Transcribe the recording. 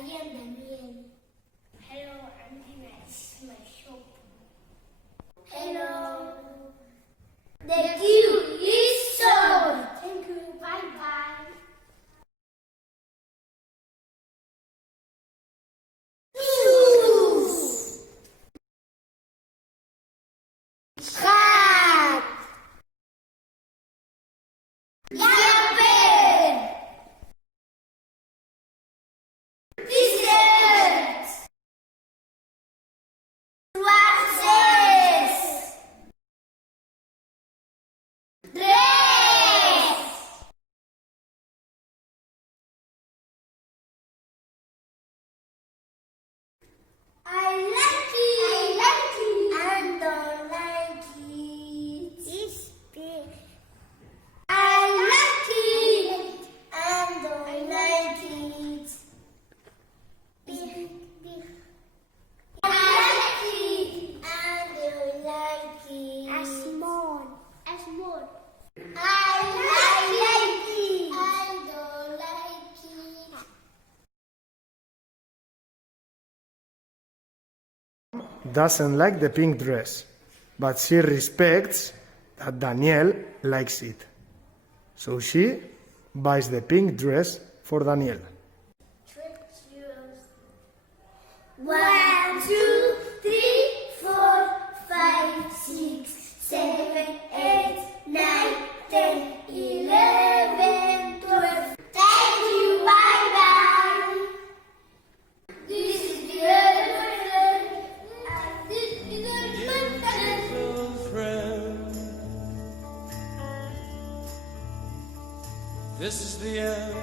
I am Daniel. Hello, I'm Dina. This is my shop. Hello. The queue is solved. Thank you. Bye bye. Hat. Yapen. Dessert. Glasses. Dress. I like it. And don't like it. It's big. I like it. And don't like it. Big. I like it. And don't like it. Small. I like it. I don't like it. Doesn't like the pink dress, but she respects that Daniel likes it. So she buys the pink dress for Daniel. 1, 2, 3, 4, 5, 6, 7, 8, 9, 10, 11, 12. Thank you, bye bye. This is the end. This is the end. Friend. This is the end.